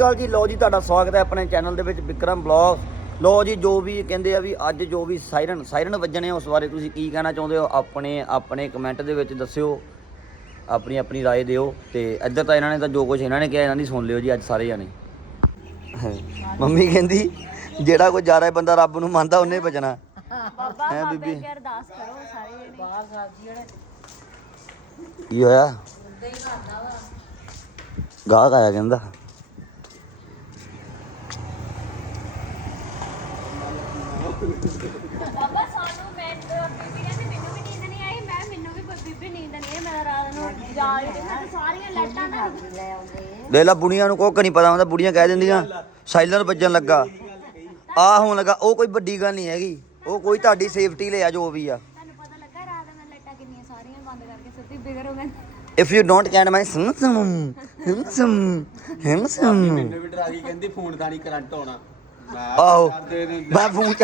ਅਕਾਲ ਜੀ ਲੋ ਜੀ ਤੁਹਾਡਾ ਸਵਾਗਤ ਹੈ ਆਪਣੇ ਚੈਨਲ ਦੇ ਵਿੱਚ ਵਿਕਰਮ ਬਲੌਗ ਲੋ ਜੀ ਜੋ ਵੀ ਕਹਿੰਦੇ ਆ ਵੀ ਅੱਜ ਜੋ ਵੀ ਸਾਇਰਨ ਸਾਇਰਨ ਵੱਜਣੇ ਆ, ਉਸ ਬਾਰੇ ਤੁਸੀਂ ਕੀ ਕਹਿਣਾ ਚਾਹੁੰਦੇ ਹੋ ਆਪਣੇ ਆਪਣੇ ਕਮੈਂਟ ਦੇ ਵਿੱਚ ਦੱਸਿਓ ਆਪਣੀ ਆਪਣੀ رائے ਦਿਓ ਤੇ ਇੱਧਰ ਤਾਂ ਇਹਨਾਂ ਨੇ ਤਾਂ ਜੋ ਕੁਝ ਇਹਨਾਂ ਨੇ ਕਿਹਾ ਇਹਨਾਂ ਦੀ ਸੁਣ ਲਿਓ ਜੀ ਅੱਜ ਸਾਰੇ ਜਾਣੇ ਮੰਮੀ ਕਹਿੰਦੀ ਜਿਹੜਾ ਕੋਈ ਜ਼ਿਆਦਾ ਬੰਦਾ ਰੱਬ ਨੂੰ ਮੰਨਦਾ ਉਹਨੇ ਬਚਣਾ ਬਾਬਾ ਹੈਂ ਬਾਬੇ ਬੀਬੀ? ਅੱਗੇ ਅਰਦਾਸ ਕਰੋ ਸਾਰੇ ਜਣੇ ਬਾਹਰ ਸਬਜ਼ੀ ਜਿਹੜੇ ਕੀ ਹੋਇਆ ਗਾਹਕ ਆਇਆ ਕਹਿੰਦਾ ਲੈ ਲਾ ਬੁੜੀਆਂ ਨੂੰ ਕੁੱਖ ਨਹੀਂ ਪਤਾ ਹੁੰਦਾ ਬੁੜੀਆਂ ਕਹਿ ਦਿੰਦੀਆਂ ਸਾਇਲੈਂਟ ਵੱਜਣ ਲੱਗਾ। ਆ ਹੋਣ ਲੱਗਾ ਉਹ ਕੋਈ ਵੱਡੀ ਗੱਲ ਨਹੀਂ ਹੈਗੀ। ਉਹ ਕੋਈ ਤੁਹਾਡੀ ਸੇਫਟੀ ਲਈ ਆ ਜੋ ਵੀ ਆ। ਤੁਹਾਨੂੰ ਪਤਾ ਲੱਗਾ ਰਾਤ ਮੈਂ ਲਾਈਟਾਂ ਕਿੰਨੀਆਂ ਸਾਰੀਆਂ ਬੰਦ ਕਰਕੇ ਸੁੱਤੀ ਬਿਗਰ ਹੋ ਗਈ। If you don't can my some some hmm some hmm some ਮੈਨੂੰ ਵੀ ਡਰਾ ਗਈ ਕਹਿੰਦੀ ਫੋਨ ਦਾ ਨਹੀਂ ਕਰੰਟ ਆਉਣਾ। ਆਹੋ। ਮੈਂ ਫੋਨ ਚ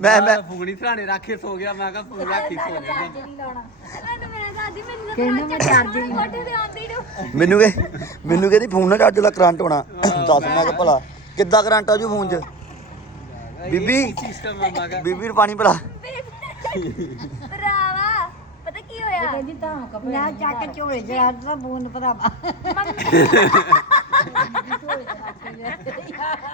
ਮੈਂ ਮੈਂ ਫੋਨ ਹੀ ਸਰਾਣੇ ਰੱਖ ਕੇ ਸੋ ਗਿਆ ਮੈਂ ਕਿਹਾ ਫੋਨ ਰੱਖ ਕੇ ਸੋ ਗਿਆ। ਕਹਿੰਦੇ ਮੈਂ ਚਾਰਜਰ ਨੂੰ ਮੈਨੂੰ ਕਹ ਮੈਨੂੰ ਕਹਿੰਦੀ ਫੋਨ ਨਾਲ ਚੱਜ ਲਾ ਕਰੰਟ ਹੋਣਾ। ਦੱਸ ਮੈਂ ਕਿ ਭਲਾ ਕਿੱਦਾਂ ਕਰੰਟ ਆ ਜੂ ਫੋਨ 'ਚ? ਬੀਬੀ ਸਿਸਟਮ ਮੈਂ ਕਿਹਾ? ਬੀਬੀ ਨੂੰ ਪਾਣੀ ਪਿਲਾ। ਭਰਾਵਾ ਪਤਾ ਕੀ ਹੋਇਆ? ਕਹਿੰਦੀ ਤਾਂ ਕੱਪੜੇ ਚੱਕ ਝੋਲੇ ਰੱਖ ਤਾਂ ਬੂੰਦ ਭਰਾਵਾ।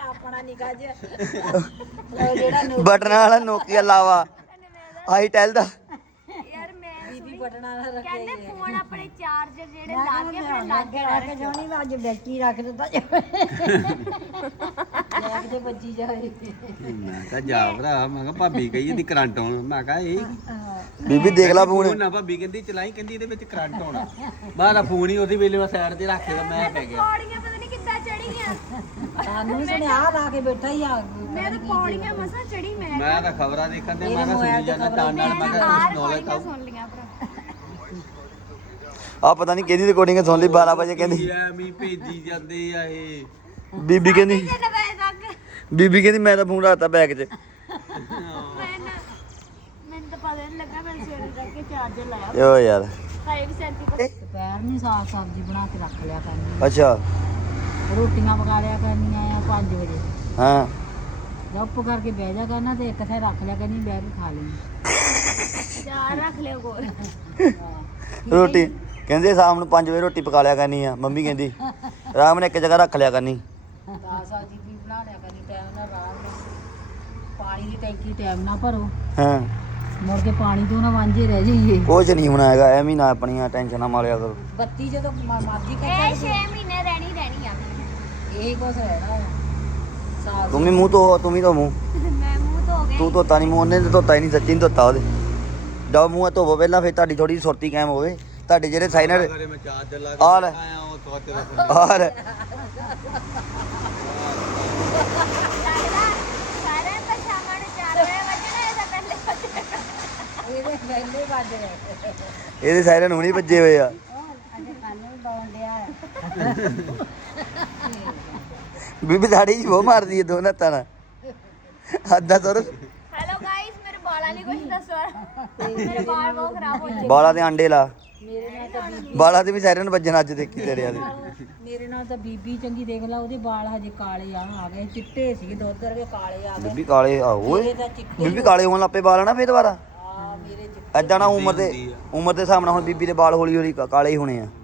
ਆਪਣਾ ਨਿਕਾ ਜਿਹਾ ਉਹ ਜਿਹੜਾ ਨੋ ਬਟਨ ਵਾਲਾ ਨੋਕੀਆ ਲਾਵਾ। ਆਈ ਟੈਲ ਦਾ। ਯਾਰ ਮੈਂ ਬੀਬੀ ਬਟਨਾਂ ਨਾਲ ਰੱਖੇ ਕਹਿੰਦੇ ਫੋਨ ਆਪਣੇ ਚਾਰਜਰ ਜਿਹੜੇ ਲਾ ਕੇ ਆਪਣੇ ਲਾਗੇ ਰੱਖ ਜੋਣੀ ਦਾ ਅੱਜ ਰੱਖ ਦਿੱਤਾ ਲੈਕ ਤੇ ਵੱਜੀ ਜਾਏ ਮੈਂ ਕਿਹਾ ਜਾ ਭਰਾ ਮੈਂ ਕਿਹਾ ਭਾਬੀ ਕਹੀ ਇਹਦੀ ਕਰੰਟ ਆਉਣਾ। ਮੈਂ ਕਿਹਾ ਇਹ? ਬੀਬੀ ਦੇਖ ਲਾ ਫੋਨ। ਨਾ ਭਾਬੀ ਕਹਿੰਦੀ ਚਲਾਈ ਕਹਿੰਦੀ ਇਹਦੇ ਵਿੱਚ ਕਰੰਟ ਆਉਣਾ। ਬਾਹਰ ਫੋਨ ਹੀ ਉਹਦੀ ਵੇਲੇ ਮੈਂ ਸਾਈਡ ਤੇ ਰੱਖ ਕੇ ਤਾਂ ਮੈਂ ਪੈ ਗਿਆ। ਪਤਾ ਨਹੀਂ ਕਿੱਦਾਂ ਚੜੀਆਂ ਸਾਨੂੰ ਵੀ ਸੁਣਿਆ ਲਾ ਕੇ ਬੈਠਾ ਹੀ ਆ। ਮੈਂ ਤਾਂ ਪੌੜੀਆਂ ਮਸਾਂ ਚੜੀ ਮੈਂ ਮੈਂ ਤਾਂ ਖਬਰਾਂ ਦੇਖਣ ਦੇ ਮੈਂ ਕਿਹਾ ਸੁਣੀ ਜਾਣਾ ਤਾਂ ਨਾਲ ਮੈਂ ਕਿਹਾ ਬਾਹਰ ਕੁਝ ਨੌਲੇਜ ਪੌੜੀਆਂ ਸੁਣ ਲੀਆਂ ਭਰਾ। ਆ ਪਤਾ ਨਹੀਂ ਕਿਹਦੀ ਰਿਕਾਰਡਿੰਗ ਸੁਣ ਲਈ 12 ਵਜੇ ਕਹਿੰਦੀ। ਐਵੇਂ ਹੀ ਭੇਜੀ ਜਾਂਦੇ ਆ ਇਹ। ਬੀਬੀ ਕਹਿੰਦੀ ਤੱਕ। ਬੀਬੀ ਕਹਿੰਦੀ ਮੈਂ ਤਾਂ ਫੋਨ ਰੱਖਤਾ ਬੈਗ 'ਚ। ਮੈਂ ਨਾ ਮੈਨੂੰ ਤਾਂ ਪਤਾ ਨਹੀਂ ਲੱਗਾ ਮੈਂ ਸਵੇਰੇ ਜਾ ਕੇ ਚਾਰਜਰ ਲਾਇਆ। ਓ ਯਾਰ। ਹਾਏ ਵੀ ਸੈਂਤੀ ਪਰ ਦੁਪਹਿਰ ਨੂੰ ਸਾਗ ਸਬਜ਼ੀ ਬਣਾ ਕੇ ਰੱਖ ਲਿਆ ਕਰਨੀ। ਅੱਛਾ। ਰੋਟੀਆਂ ਪਕਾ ਲਿਆ ਕਰਨੀਆਂ ਆ 5 ਵਜੇ। ਹਾਂ। ਚੁੱਪ ਕਰਕੇ ਬਹਿ ਜਾ ਕਰਨਾ ਤੇ ਇੱਕ ਥਾਂ ਰੱਖ ਲਿਆ ਕਰਨੀ ਬਹਿ ਕੇ ਖਾ ਲੈਣੀ ਚਾਰ ਰੱਖ ਲਿਓ ਕੋਲ। ਰੋਟੀ ਕਹਿੰਦੇ ਸ਼ਾਮ ਨੂੰ 5 ਵਜੇ ਰੋਟੀ ਪਕਾ ਲਿਆ ਕਰਨੀ ਆ ਮੰਮੀ ਕਹਿੰਦੀ। ਆਰਾਮ ਨਾਲ ਇੱਕ ਜਗ੍ਹਾ ਰੱਖ ਲਿਆ ਕਰਨੀ। ਦਾਲ ਸਬਜ਼ੀ ਵੀ ਬਣਾ ਲਿਆ ਕਰਨੀ ਟਾਈਮ ਨਾਲ ਨੂੰ। ਪਾਣੀ ਦੀ ਟੈਂਕੀ ਟਾਈਮ ਨਾਲ ਭਰੋ। ਹਾਂ। ਮੁੜ ਕੇ ਪਾਣੀ ਤੋਂ ਨਾ ਵਾਂਝੇ ਰਹਿ ਜਾਈਏ। ਕੁਝ ਨਹੀਂ ਹੋਣਾ ਹੈਗਾ ਐਵੇਂ ਨਾ ਆਪਣੀਆਂ ਟੈਨਸ਼ਨਾਂ ਮਾਰਿਆ ਕਰੋ। ਬੱਤੀ ਜਦੋਂ ਮ- ਮਰਜ਼ੀ ਕਰ ਇਹ 6 ਮਹੀਨੇ ਰਹਿਣੀ ਰਹਿਣੀ ਆ ਮੂੰਹ ਤੋਂ ਤੂੰ ਵੀ ਧੋ ਮੂੰਹ। ਮੈਂ ਮੂੰਹ ਧੋ ਗਈ ਤੂੰ ਧੋਤਾ ਨਹੀਂ ਮੂੰਹ ਉਹਨੇ ਤਾਂ ਧੋਤਾ ਹੀ ਨਹੀਂ ਸੱਚੀ ਨਹੀਂ ਧੋਤਾ ਉਹਦੇ। ਡਬ ਮੂੰਹ ਧੋਵੋ ਪਹਿਲਾਂ ਫਿਰ ਤੁਹਾਡੀ ਥੋੜੀ ਸੁਰਤੀ ਕਾਇਮ ਹੋਵੇ। ਤੁਹਾਡੇ ਜਿਹੜੇ ਸਾਈਨਰ ਮੈਂ ਲਾ ਆ ਲੈ। ਆਇਆ ਉਹ ਔਰ ਨੂੰ 4 ਵਜੇ ਵੱਜਣਾ ਇਹਦਾ ਪਹਿਲੇ ਵੱਜਣਾ। ਇਹਦੇ ਪਹਿਲੇ ਵੱਜ ਰਹੇ ਇਹਦੇ ਸਾਇਰਨ ਹੁਣੀ ਵੱਜੇ ਹੋਏ ਆ। ਅੱਜ ਕੰਨ ਨੂੰ ਡਾਉਣ ਡਿਆ। ਬੀਬੀ ਸਾੜੀ ਜੀ ਉਹ ਮਾਰਦੀ ਹੈ ਦੋ ਨੱਤਾਂ ਨਾਲ ਅੱਧਾ ਸਰ। ਹੈਲੋ ਗਾਇਸ ਮੇਰੇ ਵਾਲਾਂ ਲਈ ਕੁਝ ਦੱਸੋ। ਮੇਰੇ ਵਾਲ ਬਹੁਤ ਖਰਾਬ ਹੋ ਚੁੱਕੇ। ਬਾਲਾਂ ਦੇ ਆਂਡੇ ਲਾ। ਮੇਰੇ ਨਾਲ ਤਾਂ ਬੀਬੀ ਬਾਲਾਂ ਦੇ ਵੀ ਸਾਇਰਨ ਵੱਜਣ ਅੱਜ ਦੇਖੀ ਤੇਰੇ ਆਦੇ ਮੇਰੇ ਨਾਲ ਤਾਂ ਬੀਬੀ ਚੰਗੀ ਦੇਖ ਲਾ ਉਹਦੇ ਵਾਲ ਹਜੇ ਕਾਲੇ ਆ ਆ ਗਏ। ਚਿੱਟੇ ਸੀ ਦੁੱਧ ਵਰਗੇ ਕਾਲੇ ਆ ਗਏ। ਬੀਬੀ ਕਾਲੇ ਆ ਓਏ। ਮੇਰੇ ਤਾਂ ਚਿੱਟੇ ਬੀਬੀ ਕਾਲੇ ਹੋਣ ਲੱਪੇ ਵਾਲ ਨਾ ਫੇਰ ਦੁਬਾਰਾ? ਆ ਮੇਰੇ ਚਿੱਟੇ ਐਦਾਂ ਨਾ ਉਮਰ ਦੇ ਉਮਰ ਦੇ ਹਿਸਾਬ ਨਾਲ ਹੁਣ ਬੀਬੀ ਦੇ ਵਾਲ ਹੌਲੀ ਹੌਲੀ ਕਾਲੇ ਹੀ ਹੋਣੇ ਆ। ਤਾਂ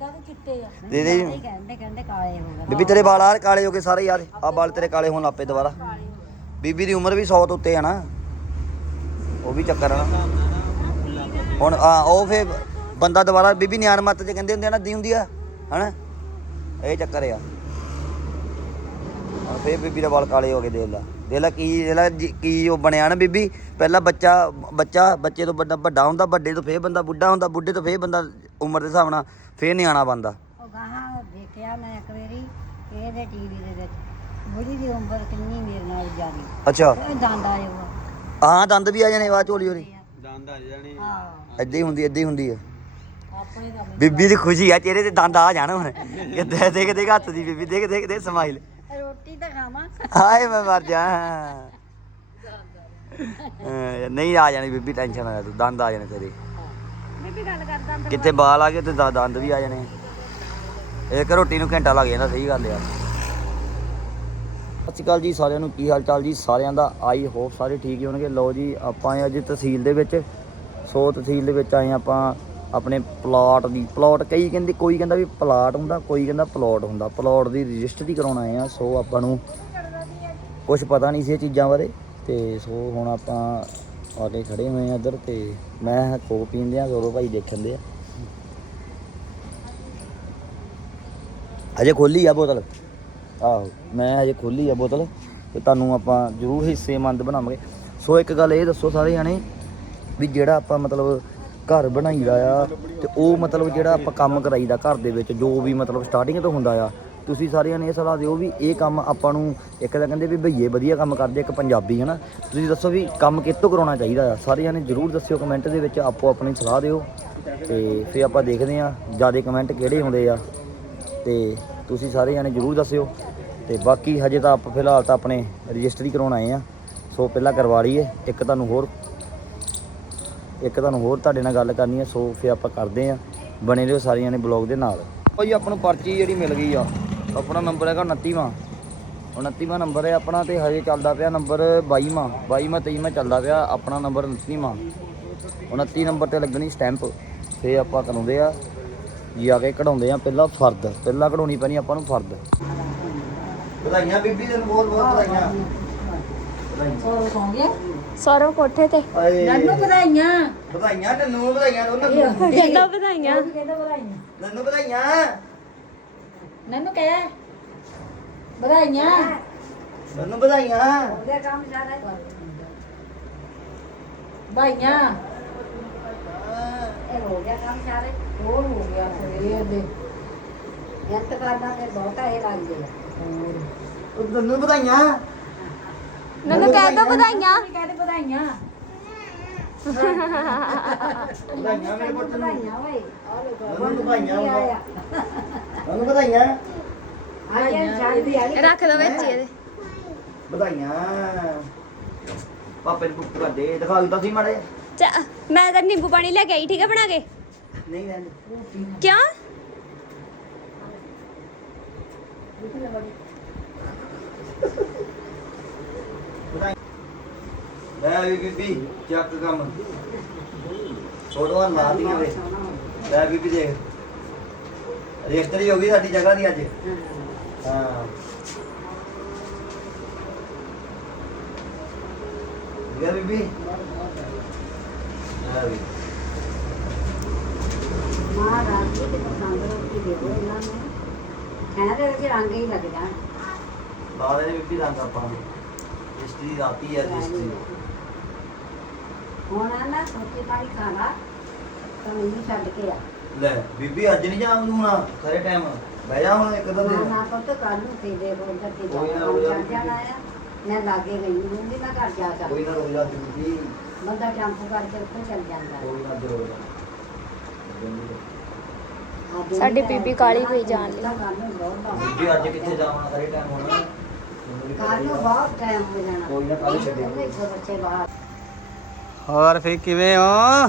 ਕਾਹਦੇ ਚਿੱਟੇ ਆ। ਦੇ ਦੇ। ਕਹਿੰਦੇ ਕਹਿੰਦੇ ਕਾਲੇ ਹੋ ਗਏ। ਬੀਬੀ ਤੇਰੇ ਵਾਲ ਆ ਕਾਲੇ ਹੋ ਗਏ ਸਾਰੇ ਯਾਰ। ਆ ਵਾਲ ਤੇਰੇ ਕਾਲੇ ਹੋਣ ਲੱਪੇ ਦੁਬਾਰਾ। ਬੀਬੀ ਦੀ ਉਮਰ ਵੀ 100 ਤੋਂ ਉੱਤੇ ਆ ਨਾ। ਉਹ ਵੀ ਚੱਕਰ ਆ ਨਾ। ਹੁਣ ਆ ਉਹ ਫੇ ਬੰਦਾ ਦੁਬਾਰਾ ਬੀਬੀ ਨਿਆਣ ਮੱਤ ਚ ਕਹਿੰਦੇ ਹੁੰਦੇ ਆ ਨਾ ਦੀ ਹੁੰਦੀ ਆ। ਹਨਾ? ਇਹ ਚੱਕਰ ਆ। ਹੁਣ ਫੇਰ ਬੀਬੀ ਦੇ ਵਾਲ ਕਾਲੇ ਹੋ ਗਏ ਦੇਖ ਲਾ। ਦੇਖ ਲਾ ਕੀ ਦੇਖ ਲਾ ਜੀ- ਕੀ ਉਹ ਬਣਿਆ ਨਾ ਬੀਬੀ। ਪਹਿਲਾਂ ਬੱਚਾ ਬੱਚਾ ਬੱਚੇ ਤੋਂ ਵੱਡਾ ਵੱਡਾ ਹੁੰਦਾ ਵੱਡੇ ਤੋਂ ਫੇਰ ਬੰਦਾ ਬੁੱਢਾ ਹੁੰਦਾ ਬੁੱਢੇ ਤੋਂ ਫੇਰ ਬੰਦਾ ਉਮਰ ਦੇ ਹਿਸਾਬ ਨਾਲ ਫੇਰ ਨਿਆਣਾ ਬੰਦਾ। ਉਹ ਗਾਹਾਂ ਦੇਖਿਆ ਮੈਂ ਇੱਕ ਵਾਰੀ ਇਹਦੇ ਟੀਵੀ ਦੇ ਵਿੱਚ। ਬੁੜੀ ਦੀ ਉਮਰ ਕਿੰਨੀ ਮੇਰੇ ਨਾਲ ਜ਼ਿਆਦੀ। ਅੱਛਾ। ਉਹ ਦੰਦ ਆਏ ਉਹ ਹਾਂ ਦੰਦ ਵੀ ਆ ਜਾਣੇ ਵਾ ਝੋਲੀ ਹੋਰੀ। ਜਾਣੀ। ਹਾਂ। ਏਦਾਂ ਹੀ ਹੁੰਦੀ ਏਦਾਂ ਹੀ ਹੁੰਦੀ ਆ। ਆਪਣੇ ਦਾ ਬੀਬੀ ਦੀ ਖੁਸ਼ੀ ਆ ਚਿਹਰੇ ਤੇ ਦੰਦ ਆ ਜਾਣ ਹੁਣ। ਕਿੱਦਾਂ ਦੇਖ ਦੇਖ ਹੱਥ ਦੀ ਬੀਬੀ ਦੇਖ ਦੇਖ ਦੇ ਸਮਾਈਲ। ਰੋਟੀ ਤਾਂ ਖਾਵਾਂ। ਹਾਏ ਮੈਂ ਮਰ ਜਾ ਹਾਂ, ਨਹੀਂ ਆ ਜਾਣੀ ਬੀਬੀ ਟੈਨਸ਼ਨ ਨਾ ਲੈ ਤੂੰ ਦੰਦ ਆ ਜਾਣੇ ਤੇਰੇ। ਬੀਬੀ ਗੱਲ ਕਰਦਾ ਅੰਦਰ ਕਿਤੇ ਬਾਲ ਆ ਗਏ ਤੇ ਦ- ਦੰਦ ਵੀ ਆ ਜਾਣੇ। ਇੱਕ ਰੋਟੀ ਨੂੰ ਘੰਟਾ ਲੱਗ ਜਾਂਦਾ, ਸਹੀ ਗੱਲ ਆ। ਸਤਿ ਸ਼੍ਰੀ ਅਕਾਲ ਜੀ, ਸਾਰਿਆਂ ਨੂੰ ਕੀ ਹਾਲ ਚਾਲ ਜੀ? ਸਾਰਿਆਂ ਦਾ ਆਈ ਹੋਪ ਸਾਰੇ ਠੀਕ ਹੀ ਹੋਣਗੇ। ਲਓ ਜੀ, ਆਪਾਂ ਆਏ ਅੱਜ ਤਹਿਸੀਲ ਦੇ ਵਿੱਚ। ਸੋ ਤਹਿਸੀਲ ਦੇ ਵਿੱਚ ਆਏ ਆਪਾਂ ਆਪਣੇ ਪਲਾਟ ਦੀ, ਪਲਾਟ ਕਈ ਕਹਿੰਦੇ, ਕੋਈ ਕਹਿੰਦਾ ਵੀ ਪਲਾਟ ਹੁੰਦਾ, ਕੋਈ ਕਹਿੰਦਾ ਪਲਾਟ ਹੁੰਦਾ। ਪਲਾਟ ਦੀ ਰਜਿਸਟਰੀ ਕਰਾਉਣ ਆਏ ਆ, ਸੋ ਆਪਾਂ ਨੂੰ ਕੁਝ ਪਤਾ ਨਹੀਂ ਸੀ ਇਹ ਚੀਜ਼ਾਂ ਬਾਰੇ। ਤੇ ਸੋ ਹੁਣ ਆਪਾਂ ਆ ਕੇ ਖੜੇ ਹੋਏ ਆ ਇੱਧਰ ਤੇ ਮੈਂ ਕੋਕ ਪੀਂਦੇ ਆ ਦੋ ਭਾਈ ਦੇਖਣ ਦੇ ਆ। ਅਜੇ ਖੋਲੀ ਆ ਬੋਤਲ। ਆਹੋ, ਮੈਂ ਅਜੇ ਖੋਲੀ ਆ ਬੋਤਲ ਤੇ ਤੁਹਾਨੂੰ ਆਪਾਂ ਜ਼ਰੂਰ ਹਿੱਸੇਮੰਦ ਬਣਾਵਾਂਗੇ। ਸੋ ਇੱਕ ਗੱਲ ਇਹ ਦੱਸੋ ਸਾਰੇ ਜਾਣੇ ਵੀ ਜਿਹੜਾ ਆਪਾਂ ਮਤਲਬ ਘਰ ਬਣਾਈਦਾ ਆ ਤੇ ਉਹ ਮਤਲਬ ਜਿਹੜਾ ਆਪਾਂ ਕੰਮ ਕਰਾਈਦਾ ਘਰ ਦੇ ਵਿੱਚ, ਜੋ ਵੀ ਮਤਲਬ ਸਟਾਰਟਿੰਗ ਤੋਂ ਹੁੰਦਾ ਆ ਤੁਸੀਂ ਸਾਰਿਆਂ ਨੇ ਇਹ ਸਲਾਹ ਦਿਓ ਵੀ ਇਹ ਕੰਮ ਆਪਾਂ ਨੂੰ ਇੱਕ ਤਾਂ ਕਹਿੰਦੇ ਵੀ ਭਈਏ ਵਧੀਆ ਕੰਮ ਕਰਦੇ, ਇੱਕ ਪੰਜਾਬੀ, ਹਨਾ? ਤੁਸੀਂ ਦੱਸੋ ਵੀ ਕੰਮ ਕਿੱਥੋਂ ਕਰਾਉਣਾ ਚਾਹੀਦਾ ਆ? ਸਾਰਿਆਂ ਨੇ ਜਰੂਰ ਦੱਸਿਓ ਕਮੈਂਟ ਦੇ ਵਿੱਚ, ਆਪੋ ਆਪਣੀ ਸਲਾਹ ਦਿਓ। ਤੇ ਫਿਰ ਆਪਾਂ ਦੇਖਦੇ ਆ ਜ਼ਿਆਦਾ ਕਮੈਂਟ ਕਿਹੜੇ ਹੁੰਦੇ ਆ। ਤੇ ਤੁਸੀਂ ਸਾਰੇ ਜਾਣੇ ਜਰੂਰ ਦੱਸਿਓ। ਤੇ ਬਾਕੀ ਹਜੇ ਤਾਂ ਆਪਾਂ ਫਿਲਹਾਲ ਤਾਂ ਆਪਣੇ ਰਜਿਸਟਰੀ ਕਰਾਉਣ ਆਏ ਆ। ਸੋ ਪਹਿਲਾਂ ਕਰਵਾ ਲਈਏ, ਇੱਕ ਤੁਹਾਨੂੰ ਹੋਰ, ਇੱਕ ਤੁਹਾਨੂੰ ਹੋਰ ਤੁਹਾਡੇ ਨਾਲ ਗੱਲ ਕਰਨੀ ਹੈ ਸੋ ਫਿਰ ਆਪਾਂ ਕਰਦੇ ਆ ਬਣੇ ਰਹੋ ਸਾਰਿਆਂ ਨੇ ਬਲੌਗ ਦੇ ਨਾਲ। ਭਾਈ ਆਪਾਂ ਨੂੰ ਪਰਚੀ ਜਿਹੜੀ ਮਿਲ ਗਈ ਆ। ਆਪਣਾ ਨੰਬਰ ਹੈਗਾ 29ਵਾਂ 29ਵਾਂ ਨੰਬਰ ਹੈ ਆਪਣਾ ਤੇ ਹਜੇ ਚੱਲਦਾ ਪਿਆ ਨੰਬਰ 22ਵਾਂ 22ਵਾਂ 23ਵਾਂ ਚੱਲਦਾ ਪਿਆ ਆਪਣਾ ਨੰਬਰ 29ਵਾਂ 29 ਨੰਬਰ ਤੇ ਲੱਗਣੀ ਸਟੈਂਪ। ਫੇ ਆਪਾਂ ਕਰਾਉਂਦੇ ਆ ਜਾ ਕੇ ਕਢਾਉਂਦੇ ਆ ਪਹਿਲਾਂ ਫਰਦ। ਪਹਿਲਾਂ ਕਢਾਉਣੀ ਪੈਣੀ ਆਪਾਂ ਨੂੰ ਫਰਦ। ਵਧਾਈਆਂ ਬੀਬੀ ਤੈਨੂੰ ਬਹੁਤ ਬਹੁਤ ਵਧਾਈਆਂ। ਸੌਂ ਗਿਆ? ਸੌਰਵ ਕੋਠੇ ਤੇ। ਨੰਨੂ ਵਧਾਈਆਂ। ਵਧਾਈਆਂ ਤੈਨੂੰ ਵਧਾਈਆਂ ਉਹਨਾਂ ਨੂੰ। ਕਹਿੰਦਾ ਵਧਾਈਆਂ? ਕਹਿੰਦਾ ਵਧਾਈਆਂ? ਤੈਨੂੰ ਵਧਾਈਆਂ। ਨੰਨੂ ਕਹਿ। ਵਧਾਈਆਂ। ਤੈਨੂੰ ਵਧਾਈਆਂ। ਉਹਦੇ ਕੰਮ ਸਾਰਾ ਵਧਾਈਆਂ। ਇਹ ਹੋ ਗਿਆ ਕੰਮ ਸਾਰੇ ਹੋਰ ਹੋ ਗਿਆ ਸਵੇਰ ਦੇ। ਮਿਹਨਤ ਕਰਨਾ ਤੇ ਬਹੁਤਾ ਇਹ ਲੱਗ ਗਿਆ ਹੋਰ। ਉਹ ਤੈਨੂੰ ਵਧਾਈਆਂ। ਮੈਨੂੰ ਕਹਿ ਦੋ ਵਧਾਈਆਂ। ਕਹਿੰਦੇ ਵਧਾਈਆਂ। ਵਧਾਈਆਂ ਮੇਰੇ ਪੁੱਤ ਨੂੰ ਵਧਾਈਆਂ ਓਏ ਮੈਨੂੰ ਵਧਾਈਆਂ ਤੈਨੂੰ ਵਧਾਈਆਂ ਆ ਗਿਆ ਛੱਡ ਦੀ ਆ ਰੱਖ ਦੋ ਵਿੱਚ ਇਹਦੇ। ਵਧਾਈਆਂ ਪਾਪੇ ਨੂੰ ਪੁੱਤ ਕਰ ਦੇ ਦਿਖਾ ਦਿੱਤਾ ਸੀ ਮਾੜੇ ਮੈਂ ਤਾਂ ਨਿੰਬੂ ਪਾਣੀ ਲੈ ਕੇ ਆਈ ਠੀਕ ਹੈ ਬਣਾ ਕੇ? ਨਹੀਂ ਰਹਿੰਦੇ ਕਿਉਂ? ਲੈ ਵੀ ਬੀਬੀ ਚੱਕ ਕੰਮ। ਫੋਟੋਆਂ ਲਾਤੀਆਂ ਵੇ। ਲੈ ਬੀਬੀ ਦੇਖ। ਰਜਿਸਟਰੀ ਹੋ ਗਈ ਸਾਡੀ ਜਗ੍ਹਾ ਦੀ ਅੱਜ। ਹਾਂ। ਗਿਆ ਬੀਬੀ? ਲੈ ਵੀ। ਮਾਂ ਰਾਜੀ ਤੇ ਪਸੰਦ ਰੋਟੀ ਦੇ ਦੋ ਇਹਨਾਂ ਨੂੰ। ਕਹਿੰਦੇ ਵਿੱਚ ਰੰਗ ਹੀ ਲੱਗ ਜਾਣ। ਲਾ ਦੇ ਬੀਬੀ ਰੰਗ ਆਪਾਂ ਨੂੰ। ਰਜਿਸਟਰੀ ਰਾਤੀ ਹੈ ਰਜਿਸਟਰੀ ਹੁਣ ਆ ਨਾ ਰੋਟੀ ਪਾਣੀ ਖਾਣਾ ਤਾਂ ਮੈਨੂੰ ਛੱਡ ਕੇ ਆ। ਲੈ ਬੀਬੀ ਅੱਜ ਨਹੀਂ ਜਾਵਾਂ ਤੂੰ ਨਾ ਸਾਰੇ ਟਾਈਮ ਬਹਿ ਜਾ ਹੁਣ ਇੱਕ ਦਿਨ। ਨਾ ਦੇ ਨਾ ਪੁੱਤ ਕੱਲ ਨੂੰ ਤੇ ਦੇ ਉਧਰ ਤੇ ਕੋਈ ਨਾ ਜਾ ਜਾ ਜਾਣਾ ਆ। ਮੈਂ ਲਾਗੇ ਗਈ ਹੁੰਦੀ ਮੈਂ ਘਰ ਜਾ ਕੇ। ਕੋਈ ਨਾ ਰੁਕ ਜਾ ਬੀਬੀ। ਬੰਦਾ ਟੈਂਪੂ ਕਰਕੇ ਉੱਥੇ ਚੱਲ ਜਾਂਦਾ। ਕੋਈ ਨਾ ਜਰੂਰ। ਅੱਜ ਸਾਡੀ ਵੀ ਬੀਬੀ ਕਾਹਲੀ ਪਈ ਜਾਣ ਲਈ। ਕੱਲ੍ਹ ਨੂੰ ਬਹੁਤ ਆ। ਬੀਬੀ ਅੱਜ ਕਿੱਥੇ ਜਾਵਾਂ ਸਾਰੇ ਟਾਈਮ ਹੁਣ। ਕੱਲ੍ਹ ਨੂੰ ਬਹੁਤ ਟਾਈਮ ਹੋ ਜਾਣਾ। ਕੋਈ ਨਾ ਕੱਲ੍ਹ ਛੱਡਿਓ। ਉਹਨੇ ਇੱਥੋਂ ਬੱਚੇ ਬਾਹਰ। ਹੋਰ ਫੇ ਕਿਵੇਂ ਹੋ?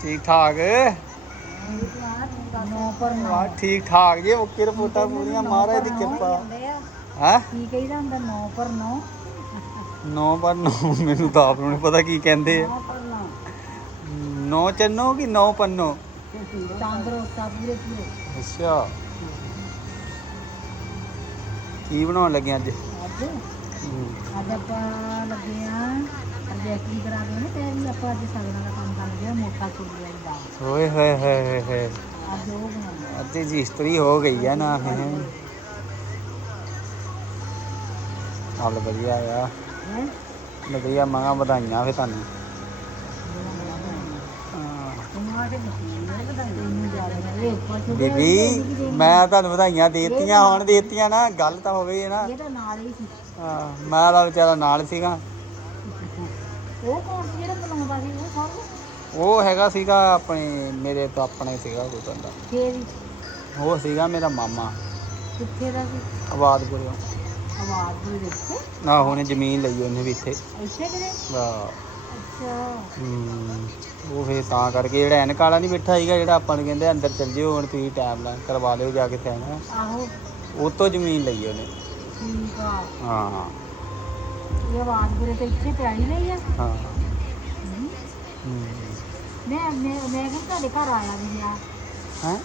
ਠੀਕ ਠਾਕ ਨੋ ਪਰ ਵਾਹ ਠੀਕ ਠਾਕ ਜੀ ਓਕੇ ਰਿਪੋਰਟਾਂ ਪੂਰੀਆਂ ਮਹਾਰਾਜ ਦੀ ਕਿਰਪਾ। ਹੈ ਕੀ ਕਹੀਦਾ ਹੁੰਦਾ ਨੋ ਪਰ ਨੋ ਨੌ ਪਰ ਨੌ ਮੈਨੂੰ ਤਾਂ ਆਪ ਨੂੰ ਨਹੀਂ ਪਤਾ ਕੀ ਕਹਿੰਦੇ ਆ। ਨੌ ਚੰਨੋ ਕਿ ਨੌ ਪੰਨੋ ਤੰਦਰੁਸਤਾ ਪੂਰੇ ਪੂਰੇ। ਅੱਛਾ। ਕੀ ਬਣਾਉਣ ਲੱਗੇ ਅੱਜ? ਅੱਜ? ਆਪਾਂ ਲੱਗੇ ਆ ਰਜਿਸਟਰੀ ਕਰਾ ਕੇ ਨਾ ਤੇ ਵੀ ਆਪਾਂ ਅੱਜ ਸਗਣਾ ਦਾ ਕੰਮ ਕਰ ਲਿਆ ਮੋਟਾ ਚੁੱਲੀ ਵਾਲੀ ਦਾ ਓਏ ਹੋਏ ਹੋਏ ਹੋਏ ਹੋਏ। ਅੱਜ ਉਹ ਬਣਾਉਣਾ। ਅੱਜ ਰਜਿਸਟਰੀ ਹੋ ਗਈ ਆ ਨਾ। ਹੈ ਵਧੀਆ ਆ। ਹੈ? ਵਧੀਆ ਮੰਗਾ ਵਧਾਈਆਂ ਫੇ ਤੁਹਾਨੂੰ। ਹਾਂ। ਆ ਕੇ ਬੀਬੀ ਮੈਂ ਤੁਹਾਨੂੰ ਵਧਾਈਆਂ ਦੇਤੀਆਂ ਹੁਣ ਦੇਤੀਆਂ ਨਾ ਗੱਲ ਤਾਂ ਹੋਵੇ ਨਾ। ਇਹ ਤਾਂ ਨਾਲ ਹੀ ਸੀ। ਹਾਂ, ਮੈਂ ਤਾਂ ਵਿਚਾਰਾ ਨਾਲ ਸੀਗਾ। ਉਹ ਕੌਣ ਸੀ ਜਿਹੜਾ ਬਣਾਉਂਦਾ ਸੀ ਉਹ ਕੌਣ ਉਹ ਹੈਗਾ ਸੀਗਾ ਆਪਣੇ ਮੇਰੇ ਤੋਂ ਆਪਣੇ ਸੀਗਾ ਕੋਈ ਬੰਦਾ। ਉਹ ਸੀਗਾ ਮੇਰਾ ਮਾਮਾ। ਕਿੱਥੇ ਦਾ ਸੀ? ਆਬਾਦਪੁਰਿਓਂ ਆਵਾਜ਼ ਦੇ ਵਿੱਚ ਨਾ ਉਹਨੇ ਜ਼ਮੀਨ ਲਈ ਉਹਨੇ ਵੀ ਇੱਥੇ। ਇੱਥੇ ਕਿਹੜੇ ਹਾਂ, ਉਹ ਫੇ ਤਾਂ ਕਰਕੇ ਜਿਹੜਾ ਐਨਕ ਵਾਲਾ ਨਹੀਂ ਬੈਠਾ ਸੀਗਾ ਜਿਹੜਾ ਆਪਾਂ ਨੂੰ ਕਹਿੰਦੇ ਅੰਦਰ ਚੱਲ ਜਿਓ ਹੁਣ ਤੁਸੀਂ ਟਾਈਮ ਨਾਲ ਕਰਵਾ ਲਿਓ ਜਾ ਕੇ ਸਾਈਨ ਆਹੋ। ਉਹ ਤੋਂ ਜ਼ਮੀਨ ਲਈ ਉਹਨੇ। ਠੀਕ ਆ। ਹਾਂ। ਇਹ ਆਵਾਜ਼ ਬੁਰੇ ਤੇ ਇੱਥੇ ਪਿਆਈ ਲਈ ਆ। ਹਾਂ। ਹਮ। ਮੈਂ ਮੈਂ ਮੈਂ ਕਿਹਾ ਤੁਹਾਡੇ ਘਰ ਆਇਆ ਵੀ ਆ। ਹੈ?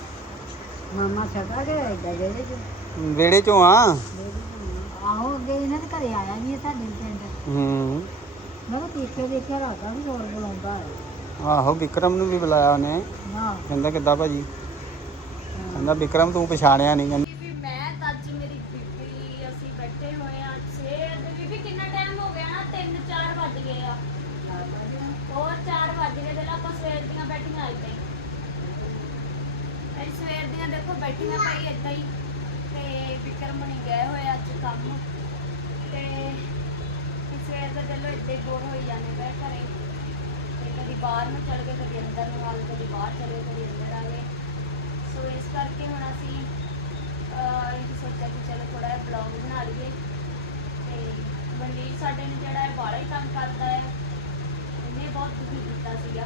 ਮਾਮਾ ਸਗਾ ਦੇ ਏਦਾਂ ਦੇ ਦੇ ਵਿਹੜੇ ਚੋਂ ਆ? ਆਹੋ ਅੱਗੇ ਇਹਨਾਂ ਦੇ ਘਰੇ ਆਇਆ ਵੀ ਹੈ ਸਾਡੇ ਪਿੰਡ। ਹੂੰ। ਮੈਂ ਕਿਹਾ ਦੇਖਿਆ ਦੇਖਿਆ ਲੱਗਦਾ ਵੀ ਹੋਰ ਬੁਲਾਉਂਦਾ ਹੈ। ਆਹੋ ਵਿਕਰਮ ਨੂੰ ਵੀ ਬੁਲਾਇਆ ਉਹਨੇ। ਕਹਿੰਦਾ ਕਿੱਦਾਂ ਭਾਜੀ? ਕਹਿੰਦਾ ਵਿਕਰਮ ਤੂੰ ਪਛਾਣਿਆ ਨਹੀਂ ਕਹਿੰਦਾ ਬੀਬੀ ਮੈਂ ਤਾਜੀ ਮੇਰੀ ਬੀਬੀ ਅਸੀਂ ਬੈਠੇ ਹੋਏ ਆ ਸਵੇਰ ਦੇ ਬੀਬੀ ਕਿੰਨਾ ਟਾਈਮ ਹੋ ਗਿਆ ਨਾ 3-4 ਵੱਜ ਗਏ ਆ ਹੋਰ 4 ਵੱਜ ਗਏ ਤੇ ਆਪਾਂ ਸਵੇਰ ਦੀਆਂ ਬੈਠੀਆਂ ਇੱਥੇ ਅਸੀਂ ਸਵੇਰ ਦੀਆਂ ਦੇਖੋ ਬੈਠੀਆਂ ਪਈ ਏਦਾਂ ਹੀ ਤੇ ਵਿਕਰਮ ਨਹੀਂ ਗਏ ਹੋਏ ਅੱਜ ਕੰਮ ਤੇ ਅਸੀਂ ਸਵੇਰ ਦਾ ਚਲੋ ਏਦਾਂ ਹੀ ਬੋਰ ਹੋਈ ਜਾਂਦੇ ਪਏ ਘਰੇ ਤੇ ਕਦੀ ਬਾਹਰ ਨੂੰ ਚਲ ਗਏ ਕਦੀ ਅੰਦਰ ਨੂੰ ਆ ਗਏ ਕਦੀ ਬਾਹਰ ਚਲੇ ਗਏ ਕਦੀ ਅੰਦਰ ਆ ਗਏ ਸੋ ਇਸ ਕਰਕੇ ਹੁਣ ਅਸੀਂ ਅਹ, ਇਹ ਸੋਚਿਆ ਕਿ ਚਲੋ ਥੋੜਾ ਜਿਹਾ ਬਲੌਗ ਬਣਾ ਲਈਏ ਤੇ ਮਨਵੀਰ ਸਾਡੇ ਨੂੰ ਜਿਹੜਾ ਹੈ ਬਾਹਲਾ ਹੀ ਕੰਮ ਕਰਦਾ ਹੈ ਇਹਨੇ ਬਹੁਤ ਦੁਖੀ ਕੀਤਾ ਸੀਗਾ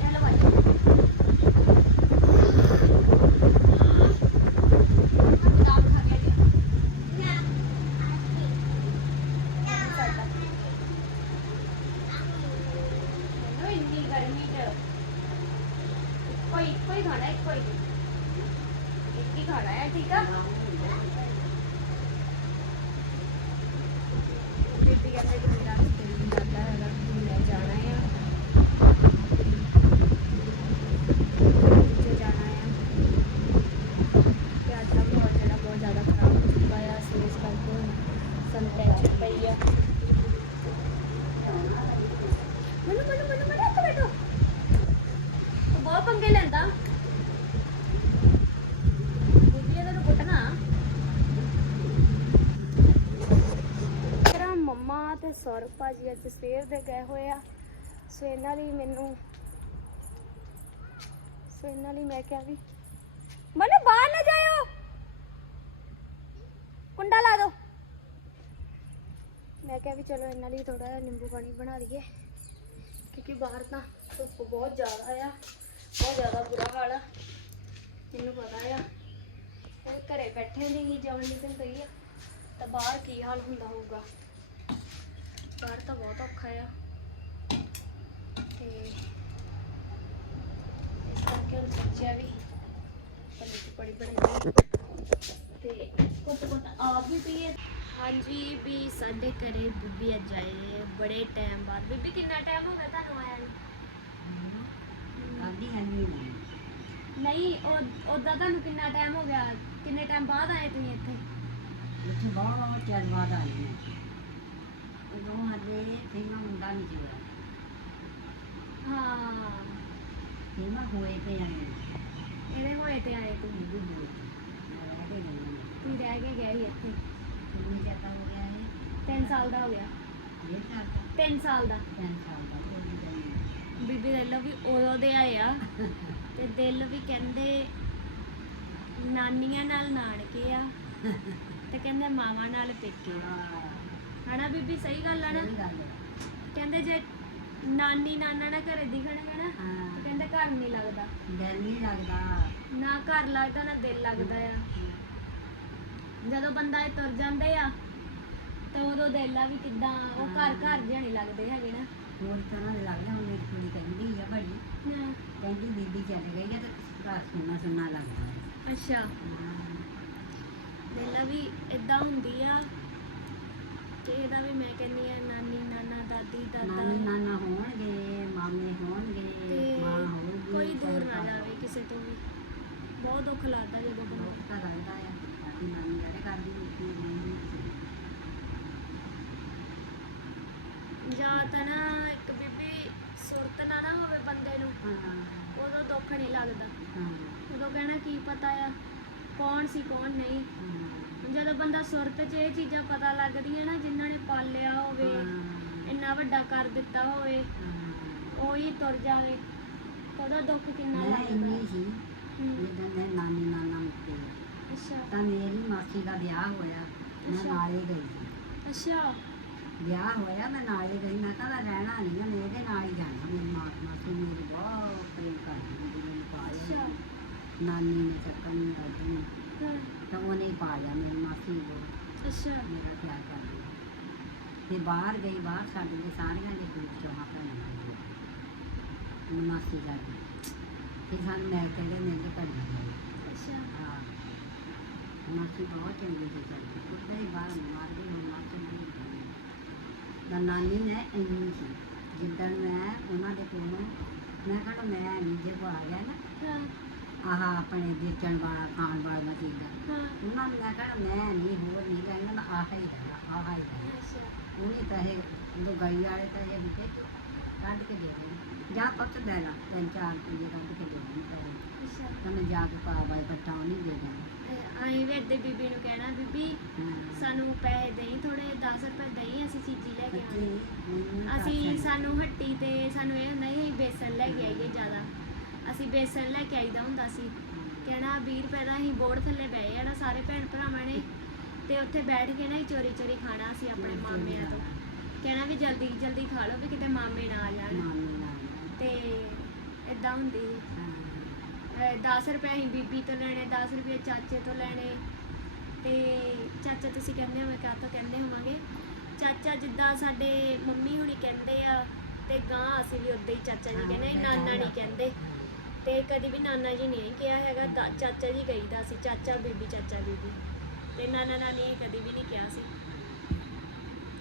ਚਲੋ ਭਾਈ ਕੰਮ ਖਾ ਕੇ ਗਿਆ ਸਾਡਾ ਮੈਨੂੰ ਇੰਨੀ ਗਰਮੀ ਚ ਇੱਕੋ ਹੀ ਇੱਕੋ ਹੀ ਖਾਣਾ ਇੱਕੋ ਹੀ ਇੱਕ ਹੀ ਖਾਣਾ ਹੈ ਠੀਕ ਆ ਬੀਬੀ ਕਹਿੰਦੇ ਕਿ ਮੇਰਾ ਦਿਲ ਨਹੀਂ ਕਰਦਾ ਹੈਗਾ ਕਿ ਮੈਂ ਜਾਣਾ ਆ ਨੀਚੇ ਜਾਣਾ ਆ ਤੇ ਅੱਜ ਦਾ ਮਾਹੌਲ ਜਿਹੜਾ ਬਹੁਤ ਜ਼ਿਆਦਾ ਖਰਾਬ ਹੋ ਚੁੱਕਾ ਆ ਸੋ ਇਸ ਕਰਕੇ ਹੁਣ ਸਾਨੂੰ ਟੈਨਸ਼ਨ ਪਈ ਆ ਮੈਨੂੰ ਮੈਨੂੰ ਮੈਨੂੰ ਮੈਨੂੰ ਇੱਥੇ ਬੈਠੋ ਤੂੰ ਬਹੁਤ ਪੰਗੇ ਲੈਂਦਾ ਬੁੱਢੀ ਇਹਦਾ ਨੂੰ ਕੁੱਟਣਾ ਮੇਰਾ ਮੰਮਾ ਤੇ ਸੌਰਵ ਭਾਜੀ ਅੱਜ ਸਵੇਰ ਦੇ ਗਏ ਹੋਏ ਆ। ਸੋ ਇਹਨਾਂ ਲਈ ਮੈਨੂੰ ਸੋ ਇਹਨਾਂ ਲਈ ਮੈਂ ਕਿਹਾ ਵੀ ਮੈਨੂੰ, ਬਾਹਰ ਨਾ ਜਾਇਓ। ਕੁੰਡਾ ਲਾ ਦੋ। ਮੈਂ ਕਿਹਾ ਵੀ ਚਲੋ ਇਹਨਾਂ ਲਈ ਥੋੜਾ ਜਿਹਾ ਨਿੰਬੂ ਪਾਣੀ ਬਣਾ ਲਈਏ। ਕਿਉਂਕਿ ਬਾਹਰ ਤਾਂ ਧੁੱਪ ਬਹੁਤ ਜ਼ਿਆਦਾ ਆ। ਬਹੁਤ ਜ਼ਿਆਦਾ ਬੁਰਾ ਹਾਲ ਆ। ਮੈਨੂੰ ਪਤਾ ਆ। ਘਰੇ ਬੈਠੇ ਨਹੀਂ ਹੀ ਜਵਨ ਨਿਕਲ ਗਈ ਆ। ਤਾਂ ਬਾਹਰ ਕੀ ਹਾਲ ਹੁੰਦਾ ਹੋਊਗਾ? ਬਾਹਰ ਤਾਂ ਬਹੁਤ ਔਖਾ ਆ। ਤੇ ਇਸ ਕਰਕੇ ਹੁਣ ਸੋਚਿਆ ਵੀ ਪੱਲੇ ਚ ਪੜੀ ਬਣਾਈ ਤੇ ਕੁੱਟ ਕੁੱਟ ਆਪ ਵੀ ਪੀਏ। ਹਾਂਜੀ ਵੀ ਸਾਡੇ ਘਰੇ ਬੀਬੀ ਅੱਜ ਆਏ ਨੇ। ਬੜੇ ਟਾਈਮ ਬਾਅਦ। ਬੀਬੀ ਕਿੰਨਾ ਟਾਈਮ ਹੋ ਗਿਆ ਤੁਹਾਨੂੰ ਆਇਆ ਨੂੰ? ਆਦੀ ਹੰਨੀ ਨਹੀਂ ਨਹੀਂ ਉਹ ਉਦਾਂ ਤੁਹਾਨੂੰ ਕਿੰਨਾ ਟਾਈਮ ਹੋ ਗਿਆ? ਕਿੰਨੇ ਟਾਈਮ ਬਾਅਦ ਆਏ ਤੁਸੀਂ ਇੱਥੇ? ਇੱਥੇ ਬਹੁਤ ਬਹੁਤ ਚਿਰ ਬਾਅਦ ਆਈ ਹਾਂ ਉਦੋਂ ਹਜੇ ਫੀਮਾ ਮੁੰਡਾ ਨਹੀਂ ਸੀ ਹੋਇਆ। ਹਾਂ। ਫੀਮਾ ਹੋਏ ਤੇ ਆਏ। ਇਹਦੇ ਹੋਏ ਤੇ ਆਏ ਵੀ ਦੂਰ ਮੈਂ ਰਹਿ ਕੇ ਗਈ ਹਾਂ। ਤੁਸੀਂ ਰਹਿ ਕੇ ਗਏ ਸੀ ਇੱਥੇ। ਕਿੰਨੀ ਜ਼ਿਆਦਾ ਹੋ ਗਿਆ ਹੈ 3 ਸਾਲ ਦਾ ਹੋ ਗਿਆ। ਇਹ ਸਾਲ ਦਾ। 3 ਸਾਲ ਦਾ। ਤਿੰਨ ਸਾਲ ਦਾ ਹੋ। ਗਿਆ ਬੀਬੀ ਦੇ ਲੋ ਵੀ ਉਦੋਂ ਦੇ ਆਏ ਆ। ਤੇ ਦਿਲ ਵੀ ਕਹਿੰਦੇ ਨਾਨੀਆਂ ਨਾਲ ਨਾਨਕੇ ਆ। ਤੇ ਕਹਿੰਦੇ ਮਾਵਾਂ ਨਾਲ ਪੇਕੇ ਆ। ਹਨਾ ਬੀਬੀ ਸਹੀ ਗੱਲ ਆ ਨਾ? ਸਹੀ ਗੱਲ ਹੈ ਕਹਿੰਦੇ ਜੇ ਨਾਨੀ ਨਾਨਾ ਨਾ ਘਰੇ ਦਿਖਣਗੇ ਨਾ ਹਾਂ। ਤੇ ਕਹਿੰਦੇ ਘਰ ਨਹੀਂ ਲੱਗਦਾ। ਦਿਲ ਨਹੀਂ ਲੱਗਦਾ। ਨਾ ਘਰ ਲੱਗਦਾ ਨਾ ਦਿਲ ਲੱਗਦਾ ਆ। ਜਦੋਂ ਬੰਦਾ ਇਹ ਤੁਰ ਜਾਂਦੇ ਆ ਤੇ ਉਦੋਂ ਦਿਲ ਆ ਵੀ ਕਿਦਾਂ ਉਹ ਘਰ ਘਰ ਜਿਹਾ ਨਹੀਂ ਲੱਗਦੇ ਹੈਗੇ ਨਾ। ਹੋਰ ਤਰ੍ਹਾਂ ਦੇ ਲੱਗਦਾ ਹੁਣ ਮੇਰੀ ਕੁੜੀ ਕਹਿੰਦੀ ਆ ਬੜੀ ਹਾਂ, ਕਹਿੰਦੀ ਬੀਬੀ ਚੱਲ ਗਈ ਆ ਤੇ ਘਰ ਸੁਣਨਾ ਸੁਣਨਾ ਲੱਗਦਾ। ਹੈ। ਅੱਛਾ। ਹਾਂ। ਦਿਲ ਆ ਵੀ ਇਦਾਂ ਹੁੰਦੀ ਆ। ਤੇ ਇਹਦਾ ਵੀ ਮੈਂ ਕਹਿੰਦੀ ਆ ਨਾਨੀ ਨਾਨਾ ਦਾਦੀ ਦਾਦਾ। ਨਾਨੀ ਨਾਨਾ ਹੋਣਗੇ ਮਾਮੇ ਹੋਣਗੇ ਤੇ ਮਾਂ ਹੋਊਗੀ ਕੋਈ ਦੂਰ ਨਾ ਜਾਵੇ ਕਿਸੇ ਤੋਂ ਵੀ। ਬਹੁਤ ਦੁੱਖ ਲੱਗਦਾ ਜਦੋਂ ਬੰਦਾ ਤਾਂ ਲੱਗਦਾ ਆ। ਸਾਡੀ ਨਾਨੀ ਜਿਹੜੇ ਕਰਦੀ ਹੁੰਦੀ ਸੀ ਜਾਂ ਤਾਂ ਨਾ ਇੱਕ ਬੀਬੀ ਸੁਰਤ ਨਾ ਨਾ ਹੋਵੇ ਬੰਦੇ ਨੂੰ ਹਾਂ। ਉਦੋਂ ਦੁੱਖ ਨਹੀਂ ਲੱਗਦਾ। ਹਾਂ। ਉਦੋਂ ਕਹਿਣਾ ਕੀ ਪਤਾ ਆ ਕੌਣ ਸੀ ਕੌਣ ਨਹੀਂ। ਹਾਂ। ਜਦੋਂ ਬੰਦਾ ਸੁਰਤ 'ਚ ਇਹ ਚੀਜ਼ਾਂ ਪਤਾ ਲੱਗਦੀਆਂ ਨਾ ਜਿਨ੍ਹਾਂ ਨੇ ਪਾਲਿਆ ਹੋਵੇ ਇੰਨਾ ਵੱਡਾ ਕਰ ਦਿੱਤਾ ਹੋਵੇ ਉਹੀ ਤੁਰ ਜਾਵੇ। ਉਹਦਾ ਦੁੱਖ ਕਿੰਨਾ ਮੈਂ ਲੱਗਦਾ। ਇੰਨੀ ਸੀ ਜਦੋਂ ਮੈਂ ਨਾਨੀ ਨਾਨਾ ਮੁੱਕੇ ਅੱਛਾ। ਤਾਂ ਮੇਰੀ ਮਾਸੀ ਦਾ ਵਿਆਹ ਹੋਇਆ ਮੈਂ ਅੱਛਾ। ਨਾਲੇ ਗਈ ਸੀ। ਅੱਛਾ। ਵਿਆਹ ਹੋਇਆ ਮੈਂ ਨਾਲੇ ਗਈ ਮੈਂ ਕਹਿੰਦਾ ਰਹਿਣਾ ਨਹੀਂ ਮੈਂ ਇਹਦੇ ਨਾਲ ਹੀ ਜਾਣਾ। ਮੇਰੀ ਮਾਂ ਮਾਸੀ ਮੇਰੀ ਬਹੁਤ ਪ੍ਰੇਮ ਕਰਦੀ ਸੀ ਮੈਨੂੰ ਅੱਛਾ। ਪਾਲਿਆ ਨਾਨੀ ਨੇ ਚੱਕਰ ਨਹੀਂ ਕਰਦੀ ਹਾਂ। ਤਾਂ ਉਹਨੇ ਹੀ ਪਾ ਲਿਆ ਮੇਰੀ ਮਾਸੀ ਨੂੰ। ਅੱਛਾ। ਮੇਰਾ ਪਿਆਰ ਕਰਦੀ ਤੇ ਬਾਹਰ ਗਈ ਬਾਹਰ ਸਾਡੇ ਦੇ ਸਾਰੀਆਂ ਦੇ ਸੂਟ ਚੋਹਾਂ ਭੈਣਾਂ ਦੇ ਮਾਸੀ ਕਰਦੀ ਤੇ ਸਾਨੂੰ ਮੈਂ ਕਹਿੰਦੇ ਮੇਰੇ ਘਰ ਗਈ ਅੱਛਾ। ਹਾਂ। ਮਾਸੀ ਬਹੁਤ ਚੰਗੀ ਸੀ ਸਾਡੀ ਉੱਦਾਂ ਹੀ ਬਾਹਰ ਮਾਰ ਗਈ ਹੁਣ ਮਾਸੀ ਨਹੀਂ ਦਾ ਨਾਨੀ ਨੇ ਇੰਨੀ ਸੀ ਜਿੱਦਣ ਮੈਂ ਉਹਨਾਂ ਦੇ ਕੋਲੋਂ ਮੈਂ ਕਹਿੰਦਾ ਮੈਂ ਨੀਜੇ ਕੋ ਆ ਗਿਆ ਨਾ ਆਹ ਆਪਣੇ ਵੇਚਣ ਵਾਲਾ ਖਾਣ ਵਾਲਾ ਚੀਜ਼ਾਂ ਉਹਨਾਂ ਨੂੰ ਮੈਂ ਕਹਿੰਦਾ ਮੈਂ ਨਹੀਂ ਹੋਰ ਨਹੀਂ ਲੈਣਾ ਆਹ ਹੀ ਲੈਣਾ ਆਹ ਹੀ ਲੈਣਾ। ਉਹਨੇ ਤਾਂ ਇਹ ਜਦੋਂ ਗਈ ਵਾਲੇ ਤਾਂ ਇਹ ਵਿੱਚੇ ਕੱਢ ਕੇ ਦੇ ਦੇਣ। ਜਾਂ ਪੁੱਤ ਲੈ ਲਾ ਤਿੰਨ ਚਾਰ ਰੁਪਏ ਕੱਢ ਕੇ ਦੇ ਦੇਣ ਤਾਂ ਅੱਛਾ। ਤਾਂ ਮੈਂ ਜਾ ਕੇ ਪਾਵਾ ਬੱਟਾ ਉਹ ਨਹੀਂ ਦੇ ਦੇਣਾ। ਆਈ ਵੀ ਅੱਦੇ ਬੀਬੀ ਨੂੰ ਕਹਿਣਾ ਬੀਬੀ ਸਾਨੂੰ ਪੈਸੇ ਦੇਈ ਥੋੜੇ 10 ਰੁਪਏ ਦੇਈ ਅਸੀਂ ਚੀਜ਼ੀ ਲੈ ਕੇ ਨਹੀਂ ਅਸੀਂ। ਸਾਨੂੰ ਹੱਟੀ ਤੇ ਸਾਨੂੰ ਇਹ ਹੁੰਦਾ ਅਸੀਂ ਬੇਸਨ ਲੈ ਕੇ ਆਈਏ ਜ਼ਿਆਦਾ। ਅਸੀਂ ਬੇਸਨ ਲੈ ਕੇ ਆਈਦਾ ਹੁੰਦਾ ਸੀ। ਕਹਿਣਾ 20 ਰੁਪਏ ਦਾ ਅਸੀਂ ਬੋਰਡ ਥੱਲੇ ਬਹਿ ਜਾਣਾ ਸਾਰੇ ਭੈਣ ਭਰਾਵਾਂ ਨੇ। ਤੇ ਉੱਥੇ ਬੈਠ ਕੇ ਨਾ ਚੋਰੀ ਚੋਰੀ ਖਾਣਾ ਸੀ ਆਪਣੇ ਮਾਮਿਆਂ ਤੋਂ। ਕਹਿਣਾ ਵੀ ਜਲਦੀ ਜਲਦੀ ਖਾ ਲਓ ਵੀ ਕਿਤੇ ਮਾਮੇ ਨਾ ਆ ਜਾਣ। ਤੇ ਇਦਾਂ ਹੁੰਦੀ ਸੀ। ਹਾਂ। 10 ਰੁਪਏ ਅਸੀਂ ਬੀਬੀ ਤੋਂ ਲੈਣੇ 10 ਰੁਪਏ ਚਾਚੇ ਤੋਂ ਲੈਣੇ। ਤੇ ਚਾਚਾ ਤੁਸੀਂ ਕਹਿੰਦੇ ਹੋ ਕਾਹ ਤੋਂ ਕਹਿੰਦੇ ਹੋਵਾਂਗੇ? ਚਾਚਾ ਜਿੱਦਾਂ ਸਾਡੇ ਮੰਮੀ ਹੁਣੀ ਕਹਿੰਦੇ ਆ ਤੇ ਗਾਂ ਅਸੀਂ ਵੀ ਉਦਾਂ ਹੀ ਚਾਚਾ ਜੀ ਕਹਿੰਦੇ ਨਾਨਾ ਨਹੀਂ ਕਹਿੰਦੇ। ਤੇ ਕਦੀ ਵੀ ਨਾਨਾ ਜੀ ਨਹੀਂ ਕਿਹਾ ਹੈਗਾ ਦਾ- ਚਾਚਾ ਜੀ ਕਹੀਦਾ ਸੀ ਚਾਚਾ ਬੀਬੀ ਚਾਚਾ ਬੀਬੀ। ਤੇ ਨਾਨਾ ਨਾਨੀ ਕਦੀ ਵੀ ਨਹੀਂ ਕਿਹਾ ਸੀ।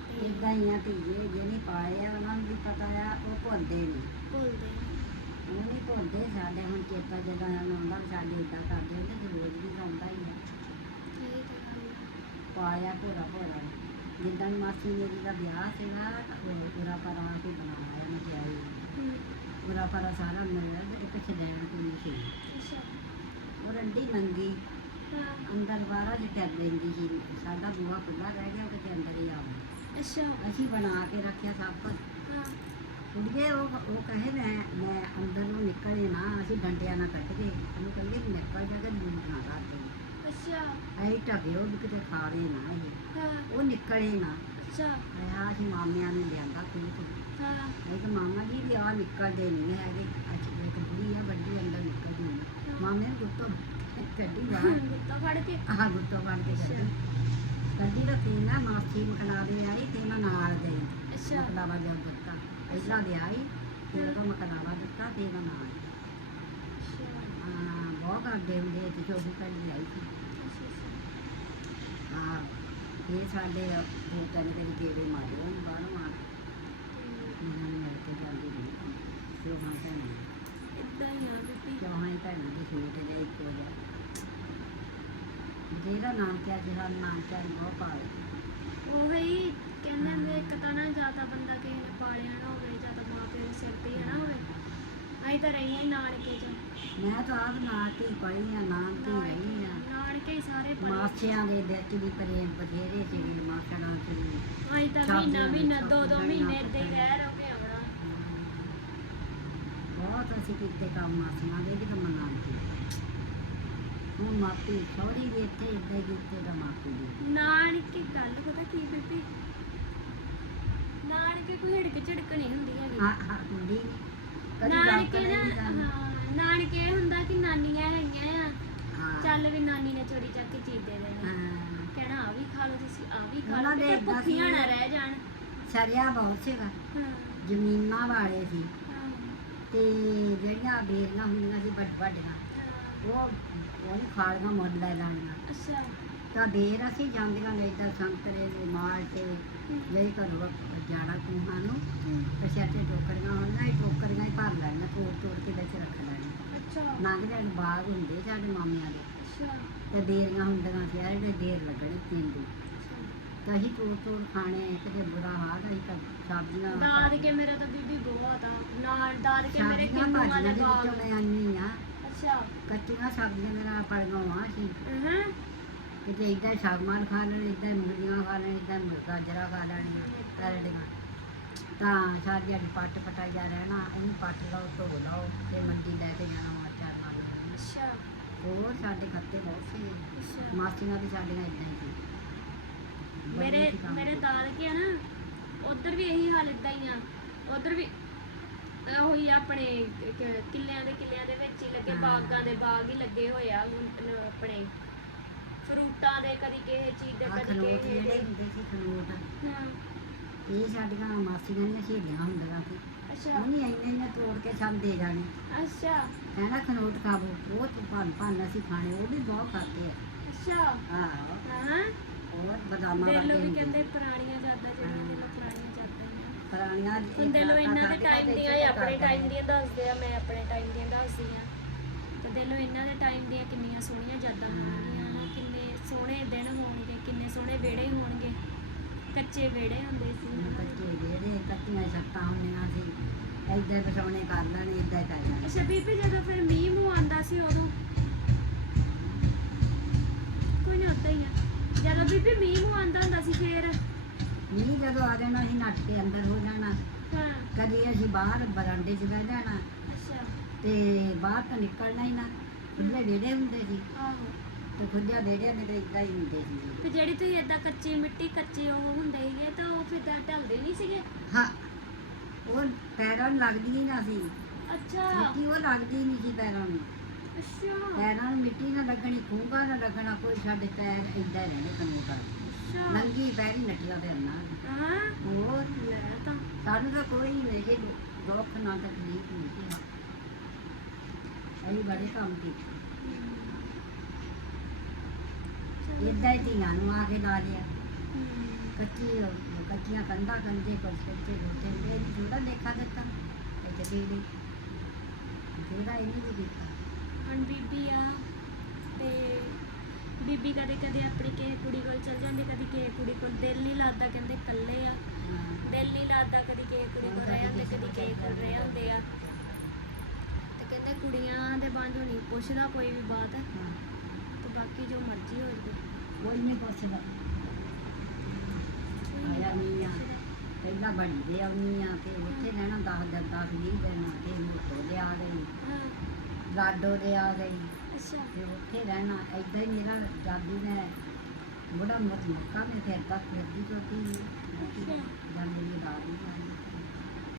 ਤੇ ਇਦਾਂ ਹੀ ਆ ਧੀਏ ਜਿਹਨੇ ਪਾਏ ਆ ਉਹਨਾਂ ਨੂੰ ਵੀ ਪਤਾ ਆ ਉਹ ਭੁੱਲਦੇ ਨਹੀਂ। ਭੁੱਲਦੇ ਉਹ ਨਹੀਂ ਭੁੱਲਦੇ ਸਾਡੇ ਹੁਣ ਚੇਤਾ ਜਦੋਂ ਆਉਂਦਾ ਸਾਡੇ ਇਦਾਂ ਕਰਦੇ ਹੁੰਦੇ ਤੇ ਰੋਜ਼ ਵੀ ਆਉਂਦਾ ਹੀ ਆ। ਇਹ ਤਾਂ ਗੱਲ ਪਾਇਆ ਭੋਰਾ ਭੋਰਾ। ਜਿੱਦਾਂ ਮਾਸੀ ਮੇਰੀ ਦਾ ਵਿਆਹ ਸੀ ਨਾ ਉਹ ਪੂਰਾ ਪਰਾਂ ਕੇ ਬਣਾਇਆ ਮਠਿਆਈ ਹੂੰ। ਪੂਰਾ ਪਰਾ ਸਾਰਾ ਮਿਲਿਆ ਤੇ ਇੱਕ ਛਦੈਣ ਕੋਈ ਸੀ ਅੱਛਾ। ਉਹ ਰੰਡੀ ਨੰਗੀ ਹਾਂ। ਅੰਦਰ ਬਾਹਰ ਜਿ ਟੱਪ ਲੈਂਦੀ ਸੀ। ਸਾਡਾ ਬੂਹਾ ਖੁੱਲਾ ਰਹਿ ਗਿਆ ਉਹ ਕਿਤੇ ਅੰਦਰ ਹੀ ਆਉਂਦਾ ਅੱਛਾ। ਅਸੀਂ ਬਣਾ ਕੇ ਰੱਖਿਆ ਸਭ ਕੁਝ ਹਾਂ। ਕੁੜੀਏ ਉਹ ਉਹ ਕਹੇ ਮੈਂ ਮੈਂ ਅੰਦਰ ਨੂੰ ਨਿਕਲੇ ਨਾ ਅਸੀਂ ਡੰਡਿਆਂ ਨਾਲ ਕੱਢ ਕੇ ਉਹਨੂੰ ਕਹਿੰਦੇ ਵੀ ਨਿਕਲ ਜਾ ਕੇ ਬੂਟ ਨਾ ਲਾ ਦੇ ਅੱਛਾ। ਐ ਢੱਕਿਓ ਵੀ ਕਿਤੇ ਖਾਵੇ ਨਾ ਇਹ। ਹਾਂ। ਉਹ ਨਿਕਲੇ ਨਾ। ਅੱਛਾ। ਆਇਆ ਅਸੀਂ ਮਾਮਿਆਂ ਨੇ ਲਿਆਂਦਾ ਖੂਹ ਤੋਂ ਹਾਂ ਮੈਂ ਕਿਹਾ ਮਾਮਾ ਜੀ ਵੀ ਆ ਨਿਕਲਦੇ ਨਹੀਂ ਹੈਗੇ ਅੱਜ ਇੱਕ ਬੁੜੀ ਆ ਵੱਡੀ ਅੰਦਰ ਨਿਕਲਦੀ ਨਹੀਂ ਮਾਮੇ ਨੂੰ ਗੁੱਤੋਂ ਕੱਢੀ ਬਾਹਰ। ਗੁੱਤਾ ਫੜ ਕੇ। ਆਹ ਗੁੱਤੋਂ ਫੜ ਕੇ ਕੱਢੀ। ਕੱਢੀ ਰੱਖੀ ਨਾ ਮਾਸੀ ਮਕਨਾ ਦੇ ਆਈ ਤੇ ਮੈਂ ਨਾਲ ਗਈ ਅੱਛਾ। ਮਕਲਾਵਾ ਜਦ ਦਿੱਤਾ। ਪਹਿਲਾਂ ਦੇ ਆਈ ਫਿਰ ਉਹ ਮਕਲਾਵਾ ਦਿੱਤਾ ਤੇ ਇਹਦਾ ਨਾਲ ਅੱਛਾ। ਹਾਂ ਬਹੁਤ ਕਰਦੇ ਹੁੰਦੇ ਤੇ ਚੋਗੀ ਕੱਢ ਲਈ ਸੀ। ਅੱਛਾ ਹਾਂ ਇਹ ਸਾਡੇ ਦੋ ਤਿੰਨ ਦਿਨ ਗੇੜੇ ਮਾਰੇ ਬਾਹਰੋਂ ਆ ਇਹਨਾਂ ਨੂੰ ਮਿਲ ਕੇ ਜਾਂਦੀ ਰਹੀ ਚੋਹਾਂ ਭੈਣਾਂ ਇਦਾਂ ਹੀ ਆ ਬੀਬੀ ਚੋਹਾਂ ਹੀ ਭੈਣਾਂ ਦੇ ਸੂਟ ਦੇ ਇੱਕੋ ਜਿਹਾ ਜਿਹਦਾ ਨਾਮ ਕਿਆ ਜਿਹੜਾ ਨਾਮ ਕਿਆ ਬਹੁਤ ਪਾਏ ਉਹੀ ਕਹਿੰਦੇ ਹੁੰਦੇ ਇੱਕ ਤਾਂ ਨਾ ਜ਼ਿਆਦਾ ਬੰਦਾ ਕਿਸੇ ਨੇ ਪਾਲਿਆ ਨਾ ਹੋਵੇ ਜਾਂ ਤਾਂ ਮਾਂ ਪਿਓ ਦੇ ਸਿਰ ਤੇ ਹੀ ਨਾ ਹੋਵੇ। ਅਸੀਂ ਤਾਂ ਰਹੀਆਂ ਹੀ ਨਾਨਕੇ ਚ। ਮੈਂ ਤਾਂ ਆਪ ਨਾਂ ਤੇ ਪੜੀ ਆ ਨਾਮ ਤੇ ਰਹੀ ਆ ਨਾਨਕੇ ਹੀ ਸਾਰੇ ਪੜੇ ਮਾਸਿਆਂ ਦੇ ਵਿੱਚ ਵੀ ਪ੍ਰੇਮ ਬਥੇਰੇ ਸੀ ਮਾਸੜਾਂ ਚ ਵੀ ਅਸੀਂ ਤਾਂ ਸਭ ਮਹੀਨਾ ਦੀਆਂ ਮਹੀਨਾ ਦੋ ਦੋ ਮਹੀਨੇ ਏਦਾਂ ਹੀ। ਰਹਿ ਰੋ ਕੇ ਆਉਣਾ। ਬਹੁਤ ਅਸੀਂ ਕੀਤੇ ਕੰਮ ਮਾਸੀਆਂ ਦੇ ਵੀ ਕੰਮ ਨਾਲ ਕੀ ਹੁਣ ਮਾਪੀ ਸੌਰੀ ਵੀ ਇੱਥੇ ਇੱਦਾਂ ਹੀ ਕੀਤੇ ਦਾ। ਮਾਪੀ ਨਾਨਕੇ ਗੱਲ ਪਤਾ ਕੀ ਬੀਬੀ? ਨਾਨਕੇ ਕੋਈ ਹਿੜਕ ਝੜਕ ਨਹੀਂ ਹੁੰਦੀ ਹੈਗੀ। ਹਾਂ ਹਾਂ ਹੁੰਦੀ। ਕਦੀ ਨਾਨਕੇ ਡਾਕਟਰ ਨਾ ਨਹੀਂ ਜਾਂਦੀ ਹਾਂ ਨਾਨਕੇ ਇਹ ਹੁੰਦਾ ਕਿ ਨਾਨੀਆਂ ਹੈਗੀਆਂ ਆ। ਹਾਂ। ਚੱਲ ਵੀ ਨਾਨੀ ਨੇ ਚੋਰੀ ਚੱਕ ਕੇ ਚੀਜ਼ ਦੇ ਦੇਣੀ। ਹਾਂ। ਕਹਿਣਾ ਆ ਵੀ ਖਾ ਲਓ ਤੁਸੀਂ ਆ ਵੀ ਖਾ ਉਹਨਾਂ ਲਓ। ਦੇ ਤੇ ਏਦਾਂ ਭੁੱਖੀਆਂ ਸੀ। ਨਾ ਰਹਿ ਜਾਣ। ਸਰਿਆ ਬਹੁਤ ਸੀਗਾ ਹਾਂ। ਜ਼ਮੀਨਾਂ ਵਾਲੇ ਸੀ। ਹਾਂ, ਤੇ ਜਿਹੜੀਆਂ ਬੇਰੀਆਂ ਹੁੰਦੀਆਂ ਸੀ ਵੱਡ ਵੱਡੀਆਂ ਹਾਂ। ਉਹ ਉਹਨੂੰ ਖਾਲੀਆਂ ਮੁੱਲ ਲੈ ਲੈਣੀਆਂ। ਅੱਛਾ। ਤਾਂ ਬੇਰ ਅਸੀਂ ਜਾਂਦੀਆਂ ਤਾਂ ਸੰਤਰੇ ਦੇ ਮਾਲ ਤੇ ਲਈ ਘਰੋਂ ਜਾੜਾ ਕੂਹਾਂ ਨੂੰ। ਤੇ ਸਿਆਟੇ ਟੋਕਰੀਆਂ ਹੁੰਦੀਆਂ ਇਹ ਟੋਕਰੀਆਂ ਹੀ ਭਰ ਲੈਣੀਆਂ ਤੋੜ ਤੋੜ ਕੇ ਵਿੱਚ ਰੱਖ ਲੈਣੀਆਂ। ਅੱਛਾ। ਲੰਘ ਜਾਣ ਬਾਗ ਹੁੰਦੇ ਸਾਡੇ ਮਾਮਿਆਂ ਦੇ। ਅੱਛਾ। ਤੇ ਦੇਰੀਆਂ ਹੁੰਦੀਆਂ ਸੀ ਜਿਹੜੇ ਦੇਰ ਲੱਗਣੇ ਪੀਂਦੇ ਤਾਂ ਅਸੀਂ ਤੋੜ ਤੋੜ ਖਾਣੇ ਕਿਤੇ ਬੁਰਾ ਹਾਲ ਅਸੀਂ ਤਾਂ ਸਬਜ਼ੀਆਂ ਦਾਦ ਕੇ। ਮੇਰਾ ਤਾਂ ਬੀਬੀ ਬਹੁਤ ਆ ਨਾਲ ਦਾਦ ਕੇ ਮੇਰੇ ਸਬਜ਼ੀਆਂ ਕਿੰਨੂਆਂ ਭਾਜੀਆਂ ਦੇ ਵਿੱਚੋਂ ਆ। ਅੱਛਾ। ਕੱਚੀਆਂ ਸਬਜ਼ੀਆਂ ਮੇਰਾ ਪੜਗਾਵਾਂ ਸੀ। ਹਾਂ। ਕਿਤੇ ਇਦਾਂ ਸਾਗਮਾਨ ਖਾ ਲੈਣ ਇਦਾਂ ਮੁਰਗੀਆਂ ਖਾ ਲੈਣ ਇਦਾਂ ਗਾਜਰਾਂ ਖਾ ਲੈਣੀਆਂ ਕਰੜੀਆਂ ਤਾਂ ਸਾਰੀ ਦਿਹਾੜੀ ਪੱਟ ਪਟਾਈਆ ਰਹਿਣਾ ਇਹਨੂੰ ਪੱਟ ਲਓ ਧੋ ਲਓ ਤੇ ਮੰਡੀ ਲੈ ਕੇ ਜਾਣਾ ਵਾ ਚਾਰ ਨਾਲ ਅੱਛਾ। ਹੋਰ ਸਾਡੇ ਖੱਤੇ ਬਹੁਤ ਸੀ। ਅੱਛਾ। ਮਾਸੀਆਂ ਵੀ ਸਾਡੀਆਂ ਇਦਾਂ ਹੀ ਸੀ। ਮੇਰੇ ਮੇਰੇ। ਦਾਦਕੇ ਆ ਨਾ ਉਧਰ ਵੀ ਇਹੀ ਹਾਲ ਇਦਾਂ ਹੀ ਆ। ਉਧਰ ਵੀ ਉਹੀ ਆਪਣੇ ਕਿੱਲਿਆਂ ਦੇ ਕਿੱਲਿਆਂ ਦੇ ਵਿੱਚ ਹੀ ਲੱਗੇ। ਬਾਗਾਂ ਦੇ ਬਾਗ ਹੀ ਲੱਗੇ ਹੋਏ ਆ ਆਪਣੇ। ਸੂਟਾਂ ਦੇ ਕਦੀ ਕਿਸੇ ਚੀਜ਼ ਦੇ ਕਦੀ ਕਿਸੇ ਜਿਹੜੇ ਦੇ। ਹੁੰਦੇ ਸੀ ਖਨੋਟ ਹਾਂ ਇਹ ਸਾਡੀਆਂ ਮਾਸੀਆਂ ਦੀਆਂ ਸਹੇਲੀਆਂ ਹੁੰਦੀਆਂ ਸੀ। ਅੱਛਾ। ਉਹਨੇ ਇੰਨੇ ਇੰਨੇ ਤੋੜ ਕੇ ਸਾਨੂੰ ਦੇ ਜਾਣੇ। ਅੱਛਾ। ਕਹਿਣਾ ਖਨੋਟ ਖਾਵੋ ਬਹੁਤ ਭੰਨ ਭੰਨ ਅਸੀਂ ਖਾਣੇ ਉਹ ਵੀ ਬਹੁਤ ਖਾਤੇ ਆ। ਅੱਛਾ। ਆਹੋ। ਹਾਂ। ਹੋਰ ਬਦਾਮਾਂ ਦੇ ਲੋ ਵੀ ਹੁੰਦੇ ਕਹਿੰਦੇ ਪੁਰਾਣੀਆਂ ਯਾਦਾਂ ਜਿਹੜੀਆਂ ਦੇ ਲੋ ਪੁਰਾਣੀਆਂ ਯਾਦਾਂ ਪੁਰਾਣੀਆਂ ਹੁਣ ਦੇ ਲੋ ਇਹਨਾਂ ਦੇ ਟਾਈਮ ਦੀਆਂ ਇਹ ਆਪਣੇ ਟਾਈਮ ਦੀਆਂ ਦੱਸਦੇ ਆ ਮੈਂ ਆਪਣੇ ਟਾਈਮ ਦੀਆਂ ਦੱਸਦੀ ਆ। ਤੇ ਦੇ ਲੋ ਇਹਨਾਂ ਦੇ ਟਾਈਮ ਦੀਆਂ ਕਿੰਨੀਆਂ ਸੋਹਣੀਆਂ ਯਾਦਾਂ ਹੋਣਗੀਆਂ। ਸੋਹਣੇ ਦਿਨ ਹੋਣਗੇ ਕਿੰਨੇ ਸੋਹਣੇ ਵਿਹੜੇ ਹੋਣਗੇ। ਕੱਚੇ ਵਿਹੜੇ ਹੁੰਦੇ ਸੀ। ਕੱਚੇ ਜਿਹੜੇ ਕੱਚੀਆਂ ਛੱਤਾਂ ਹੁੰਦੀਆਂ ਸੀ। ਏਦਾਂ ਬਿਛਾਉਣੇ ਕਰ ਲੈਣੇ ਹੀ ਕਰ ਲੈਣੇ। ਅੱਛਾ ਬੀਬੀ ਜਦੋਂ ਫਿਰ ਮੀਂਹ ਮੂੰਹ ਆਂਦਾ ਸੀ ਉਦੋਂ? ਕੋਈ ਨਾ ਹੁੰਦਾ ਹੀ ਆ। ਜਦੋਂ ਬੀਬੀ ਮੀਂਹ ਮੂੰਹ ਆਂਦਾ ਹੁੰਦਾ ਸੀ ਫਿਰ? ਨਹੀਂ ਜਦੋਂ ਆ ਜਾਣਾ ਅਸੀਂ ਨੱਠ ਕੇ ਅੰਦਰ ਹੋ ਜਾਣਾ। ਹਾਂ। ਕਦੀ ਅਸੀਂ ਬਾਹਰ ਬਰਾਂਡੇ 'ਚ ਬਹਿ ਜਾਣਾ। ਅੱਛਾ। ਤੇ ਬਾਹਰ ਤਾਂ ਨਿਕਲਣਾ ਹੀ ਨਾ। ਖੁੱਲੇ ਵਿਹੜੇ ਹੁੰਦੇ ਸੀ। ਆਹੋ। ਤੇ ਖੁੱਲੇ ਵਿਹੜਿਆਂ ਦੇ ਤੇ ਇਦਾਂ ਹੀ ਹੁੰਦੇ ਸੀ ਤੇ ਜਿਹੜੀ ਤੁਸੀਂ ਏਦਾਂ ਕੱਚੀ ਮਿੱਟੀ ਕੱਚੇ ਉਹ ਹੁੰਦੇ ਸੀਗੇ ਤਾਂ ਉਹ ਫਿਰ ਤਾਂ ਢਲਦੇ ਨਹੀਂ ਸੀਗੇ? ਹਾਂ ਉਹ ਪੈਰਾਂ ਨੂੰ ਲੱਗਦੀ ਹੀ ਨਾ ਸੀ। ਅੱਛਾ। ਮਿੱਟੀ ਉਹ ਲੱਗਦੀ ਨਹੀਂ ਸੀ ਪੈਰਾਂ ਨੂੰ। ਅੱਛਾ। ਪੈਰਾਂ ਨੂੰ ਮਿੱਟੀ ਨਾ ਲੱਗਣੀ ਖੂੰਗਾ ਨਾ ਲੱਗਣਾ ਕੋਈ ਸਾਡੇ ਪੈਰ ਏਦਾਂ ਹੀ ਰਹਿੰਦੇ ਕੰਨੂਗਾ ਅੱਛਾ। ਨੰਗੀ ਪੈਰੀ ਨੱਟੀਆਂ ਤੇ ਨਾ ਹਾਂ। ਹੋਰ? ਲੈ ਤਾਂ। ਸਾਨੂੰ ਤਾਂ ਕੋਈ ਨਹੀਂ ਇਹ ਦੁੱਖ ਨਾ ਤਕਲੀਫ ਨਹੀਂ ਸੀ। ਅਸੀਂ ਬੜੇ ਕੰਮ ਕੀਤੇ। ਏਦਾਂ ਹੀ ਧੀਆਂ ਨੂੰ ਆ ਕੇ ਲਾ ਲਿਆ। ਕੱਚੀ ਕੱਚੀਆਂ ਕੰਧਾਂ ਕੰਧੇ ਕੁਝ ਕੱਚੇ ਰੋਟੇ ਇਹ ਥੋੜਾ ਦੇਖਾ ਦਿੱਤਾ ਇਹ ਜਦੀਦੀ ਜਿਹੜਾ ਇਹਨੇ ਵੀ ਕੀਤਾ। ਹੁਣ ਬੀਬੀ ਆ ਤੇ ਬੀਬੀ ਕਦੇ ਕਦੇ ਆਪਣੀ ਕਿਸੇ ਕੁੜੀ ਕੋਲ ਚਲ ਜਾਂਦੀ ਕਦੀ ਕਿਸੇ ਕੁੜੀ ਕੋਲ ਦਿਲ ਨਹੀਂ ਲੱਗਦਾ ਕਹਿੰਦੇ ਇਕੱਲੇ ਆ। ਦਿਲ ਨਹੀਂ ਲੱਗਦਾ ਕਦੀ ਕਿਸੇ ਕੁੜੀ ਕੋਲ ਰਹਿ ਜਾਂਦੇ ਕਦੀ ਕਿਸੇ ਕੋਲ ਰਹਿ ਹੁੰਦੇ ਆ। ਤੇ ਕਹਿੰਦੇ ਕੁੜੀਆਂ ਦੇ ਬਾਂਝੋਂ ਨਹੀਂ ਪੁੱਛਦਾ ਕੋਈ ਵੀ ਬਾਤ। ਬਾਕੀ ਜੋ ਮਰਜ਼ੀ ਹੋ ਜਾਵੇ ਕੋਈ ਨਹੀਂ ਪੁੱਛਦਾ ਆਇਆ ਨਹੀਂ ਆ ਪਹਿਲਾਂ ਬੜੀ ਦੇ ਆਉਣੀ ਆ ਤੇ ਉੱਥੇ ਰਹਿਣਾ 10 ਦਿਨ 10 20 ਦਿਨ ਤੇ ਮੋਟੋ ਦੇ ਆ ਗਈ ਹਾਂ ਲਾਡੋ ਦੇ ਆ ਗਈ ਅੱਛਾ ਤੇ ਉੱਥੇ ਰਹਿਣਾ ਏਦਾਂ ਹੀ ਮੇਰਾ ਦਾਦੀ ਨੇ ਬੜਾ ਮਤ ਮੁੱਕਾ ਮੈਂ ਫਿਰ ਤੱਕ ਫਿਰਦੀ ਚੋਤੀ ਜਾਂਦੀ ਦੀ ਦਾਦੀ